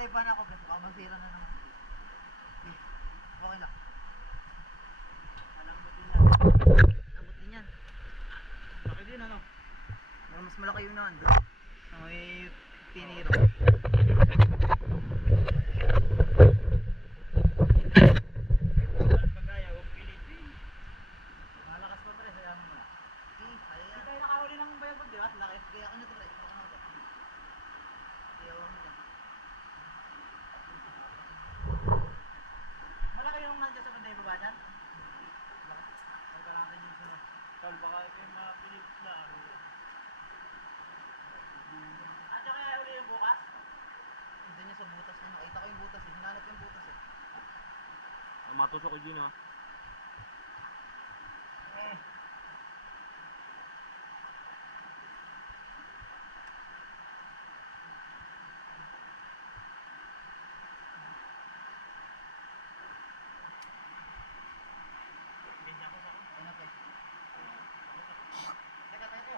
Iba na ako, baka masira na naman. Okay lang. Malambot din yan. Malambot din yan. Laki din ano? Mas malaki yun naman. May tiniro. Pagkaya, huwag pilitin. Malakas pa pala, sayang mo na. Hindi tayo nakahuli ng bayabag, di ba? Laki. Kaya ano ito pala? Kaya huwag mo dyan. Malaki yung nandiyan sa banda yung baba dyan? Malaki natin yung sunod. Tol, baka ito yung mga pilit na Andiyan kaya uli yung bukas? Hindi niya sa butas niya. Nakita ko yung butas eh. Hinanap yung butas eh. Matusok ko dyan ha.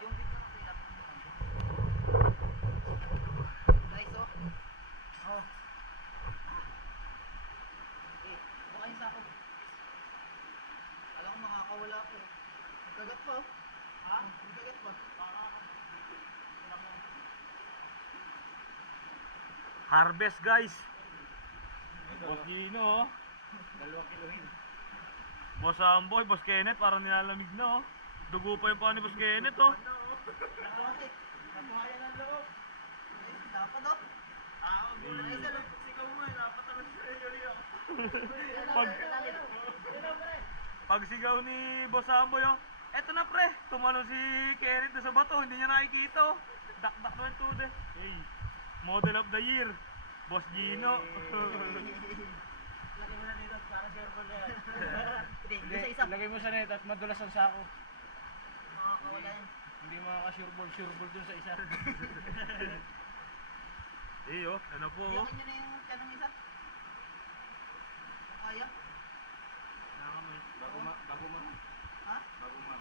Yung video na sila. Guys, oh. Oh. Baka yung sako. Alam ko makakawala ko. Nagkagat pa, oh. Ha? Nagkagat pa. Harvest guys. Boss Gino oh. 2 kilo rin. Boss Amboy, Boss Kenneth, parang nilalamig na oh. Dugo pa yung paa ni Boss Kenneth oh. Nabuhayan ang loob. Dapat oh. Sikaw mo eh. Dapat ang Pag sigaw ni Boss Amboy oh. Eto na pre, tumalo si Kenneth na sa bato, hindi niya nakikita oh. Dakdak naman tude. Hey, model of the year, Boss Gino. Lagay mo na dito para sureball na yan. Hindi, isa-isa. Lagay mo sa net at madulas ang sako. Makakawala yan. Hindi makaka-sureball dun sa isa. Eh oh, ano po oh. Iyakin nyo na yung kanong isa. Kung kaya. Bago ma. Ha? Bago ma.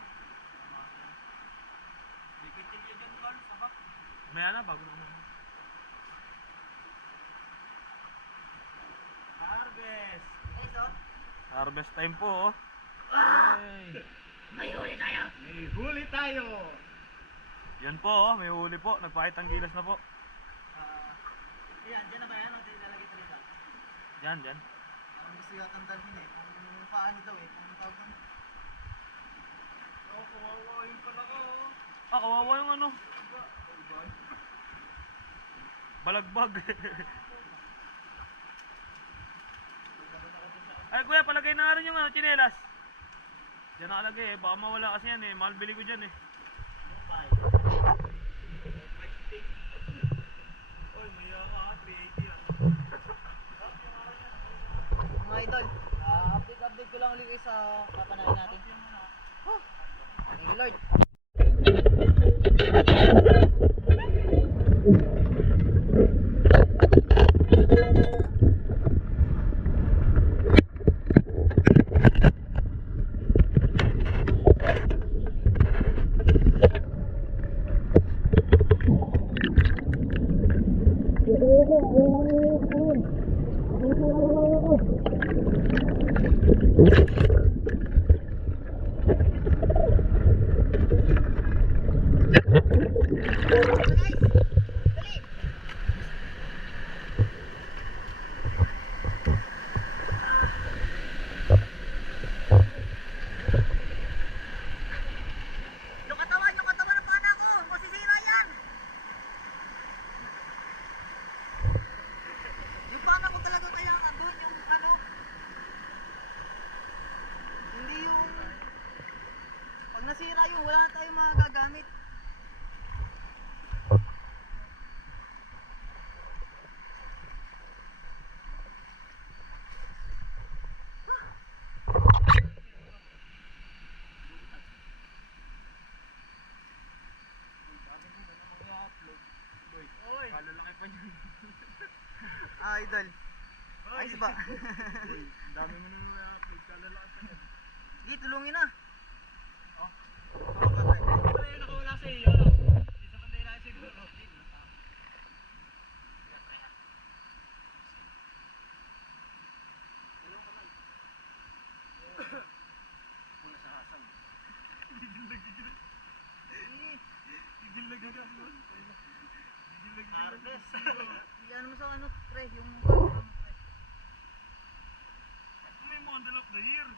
Dikit-dikit yun dyan, Carl. Sabak. May ana bago na. Harvest! Guys, oh. Harvest time po oh. May huli tayo! May huli tayo! Yan po oh, may huli po, nagpakitang gilas na po. Ayan, dyan na ba yan? O lalagay ito dito? Yan, yan. Ang gusto yatang dalhin eh. Kung paano daw eh. Kung tawag mo. Oh, kawawa yung pala ka oh. Ah, kawawa yung ano. Balagbag. Ay kuya, palagay na rin yung ano, tsinelas. Diyan nakalagay eh, baka mawala kasi yan eh. Mahal bili ko dyan eh. Oy, may update yan. Mga idol, update ko lang ulit kayo sa papanahin natin. Thank you Lord. pa yun. Idol. Ayos ba? Uy, ang dami mo nung upload ka, lalakas ka yan. Sige, tulungin na. Oh. Hawak na, pre. Pero yung nakawala sa iyo, ano? Isa pa tayo lang siguro. Muna sa Hasan. Gigil na gigil. Gigil na gigil. Gigil na gigil. Harvest. Iyan mo sa ano, pre, yung camera mo, pre. Kung may model of the year.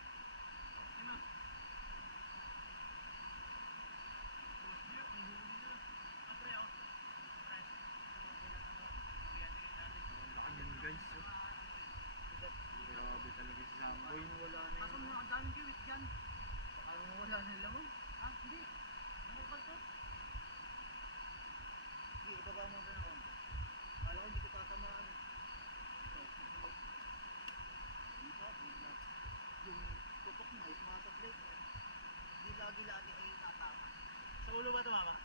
Ano? Boss Gino, ang huli niya. Ah, pre, oh. Ayan guys. Grabe talaga si Samboy. Wala na Kaso yun. mga daming kiwit dyan. Baka wala na lamang. Ah, hindi. Ano ba to? Sige, ibaba mo rin ako. Kala ko hindi ko tatamaan. Yung tutok na, yung sumasablay ko. Hindi lagi-lagi ay natama. Sa ulo ba tumama?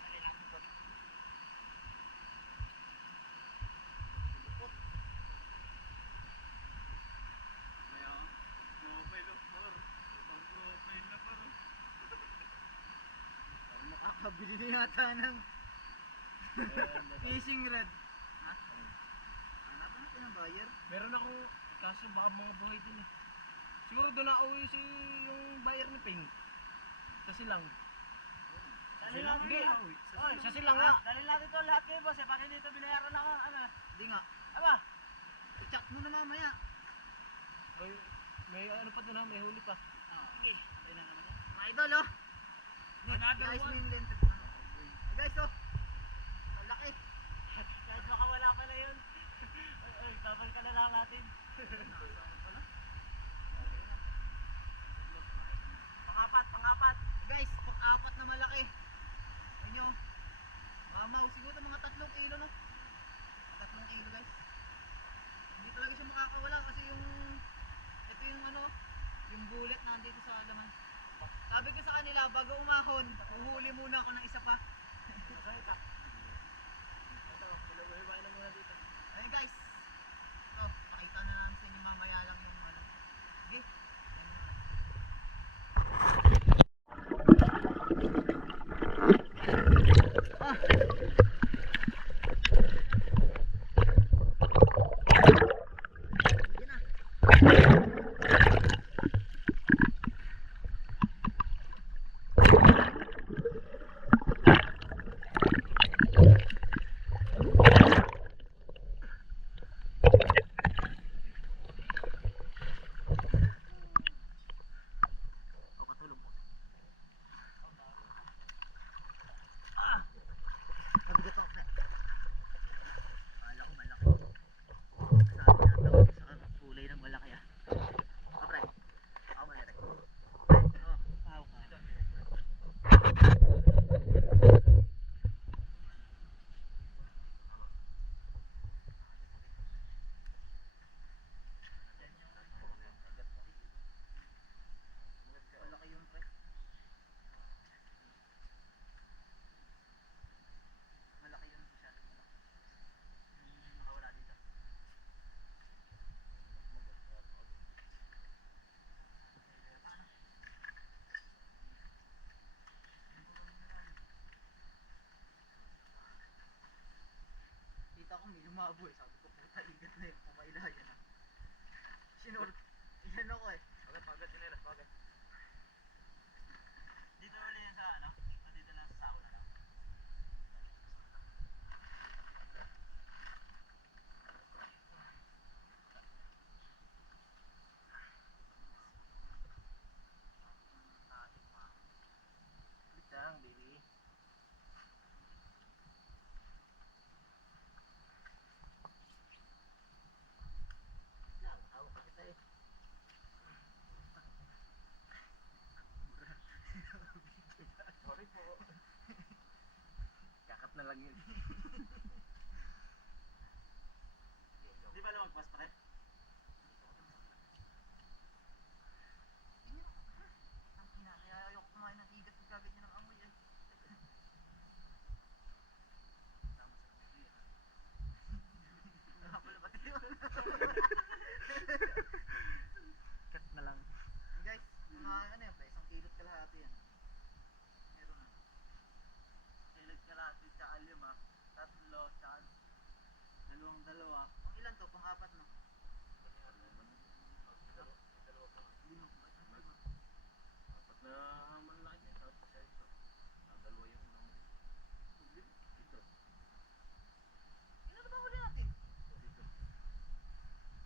Dali natin to. Maya, profile of more. Pang profile na pa rin. Makakabili na yata ng fishing rod. Ha? Hanapan natin ang buyer. Meron akong, kaso baka mga buhay din eh. Siguro doon na uwi si yung buyer ni Ping. Sa silang. Dali natin Hindi. yan. Oy, sa silang nga. Dali natin to lahat kayo, boss. Eh, bakit dito binayaran ako? Ano? Hindi nga. Aba? I-chat mo na mamaya. May ano pa doon ha, may huli pa. Sige. Ayun na naman yan. Mga idol, oh. Another Guys, one. may lente. Hey, guys, oh. Ang laki. Kahit baka wala pala yun. Ay, babal ka na lang natin. Nakasama pala. Pangapat. Hey, guys, pang-apat na malaki. Ayun nyo. Mamaw, siguro mga 3 kilo, no? 3 kilo, guys. Hindi talaga siya makakawala kasi ito yung ano, yung bullet nandito sa laman. Sabi ko sa kanila, bago umahon, uhuli muna ako ng isa pa. Masaya ka. Ito, buhay-buhay na muna dito. Ayun guys. Ito, pakita na namin sa inyo mamaya lang yung ano. Sige. Ayun na. Ah. Sige na. O, patulog po. Ah! Mabigat ako, pre. Kala ko malaki. Sabi na daw sa kulay ng malaki, ah. O, pre. Ako malaki. Pre, oh. Ito. Malaki yung pre. Malaki yung masyadong malaki. Yung nakawala dito. Kita ko may lumabo eh. Sabi ko, puta, igat na yun. Pumailayan na. Sinur... Yan ako eh. Pagod, sinelas, pagod. Dito uli yan sa ano? O dito lang sa sako na lang? Wait lang, baby. Lang, hawak ka kita eh. Sorry po. Kakat na lang yun. Di ba lumagpas pa rin? Ang ina, kaya ayoko kumain ng igat pag kagad niya ng amoy eh. Dalawa. Pang ilan to? Pang apat no? Lima. Apat na malaki niya. Tapos siya ito. Dalawa yung unang ito. Ilan na ba huli natin? Dito.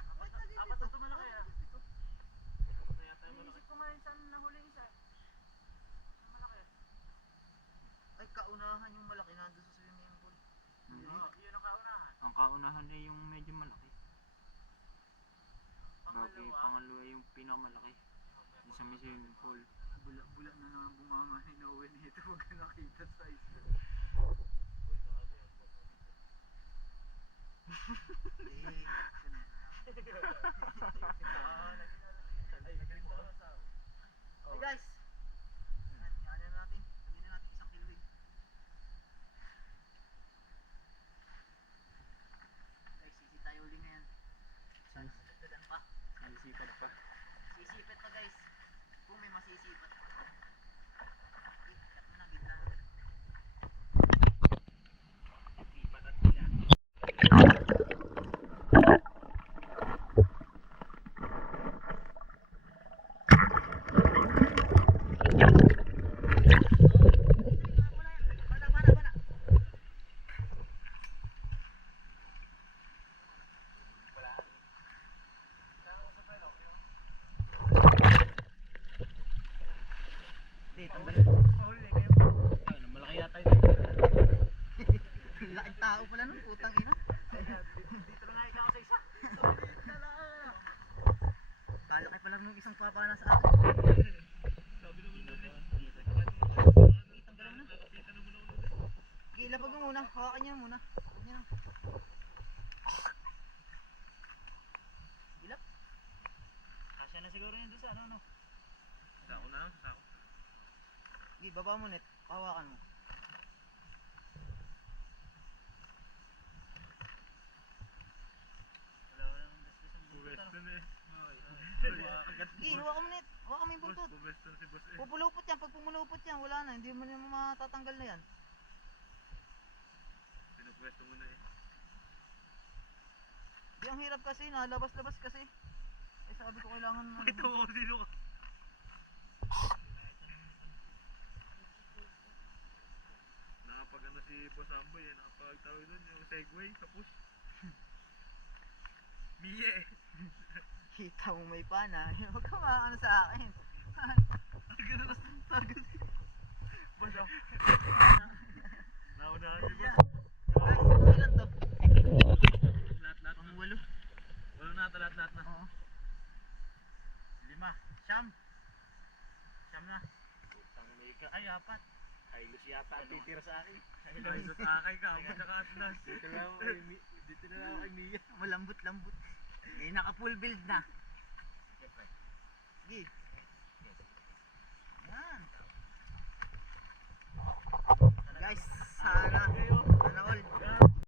Apat na din Apat dito. na to malaki, ah. Dito. Apat na yata yung malaki. Inisip ko nga yun saan nahuli isa. Ang malaki. Ay, kaunahan yung malaki nandun sa swimming pool. Oo, yun ang kaunahan. Ang kaunahan ay yung medyo malaki. Bagay, Pangalawa. pangalawa yung pinakamalaki. Yung sa may swimming pool. Bula na naman bunganga ni Noel nito pag nakita sa isla. Uy, grabe ang boss mo dito. Ay, nagaling talaga sa ako. Hey guys! Yan, ano na natin? Lagyan na natin isang kilwig. Guys, sisi tayo uli ngayon. Sana madagdagan pa. Sisipad pa. Sisipit pa guys. Kung may masisipat. Okay, cut mo na, gitna. Ipat at sila. Bana. Di, tanggalin. Mahuli kayo. Ayun, malaki yata yun. Laking tao pala nun, putang ina. Dito na ikaw sa isa. Kalaki pala nung isang papana sa akin. Sabi naman nun eh. Tanggalin mo na. Sige, ilapag mo muna. Hawakan niya muna. Huwag niya na. Ilap. Kasya na siguro yun doon sa ano. Sako na lang, sako. Sige, baba mo net. Hawakan mo. Wala ko lang gastos ang buntot. Pwesto na eh. Agad Sige, hawakan mo net. Hawakan mo yung buntot. Pwesto na si boss eh. Pupulupot yan. Pag pumulupot yan, wala na. Hindi mo na matatanggal na yan. Pinupwesto mo na eh. Di ang hirap kasi. Nalabas-labas kasi. Eh sabi ko kailangan ano. Ito mo sino ka. Nakapag ano si Boss Amboy eh. Nakapag tawag doon yung segway sa push. Miye eh. Kita mo may pana. Huwag ka maano sa akin. Ganun na target. Boss ah. Naunahan si Boss. Guys, mga ilan to? Lahat-lahat Pang na. walo. Wala na ata lahat-lahat na. Oo. 5. Siyam. Siyam na. Putang mega. Ay, apat. Hailus yata ang titira sa akin. Hailus. Sa akin ka. Ako tsaka atlas. Dito na ako kay Mia. Malambot-lambot. Eh, naka full build na. Sige. Yan. Guys, sana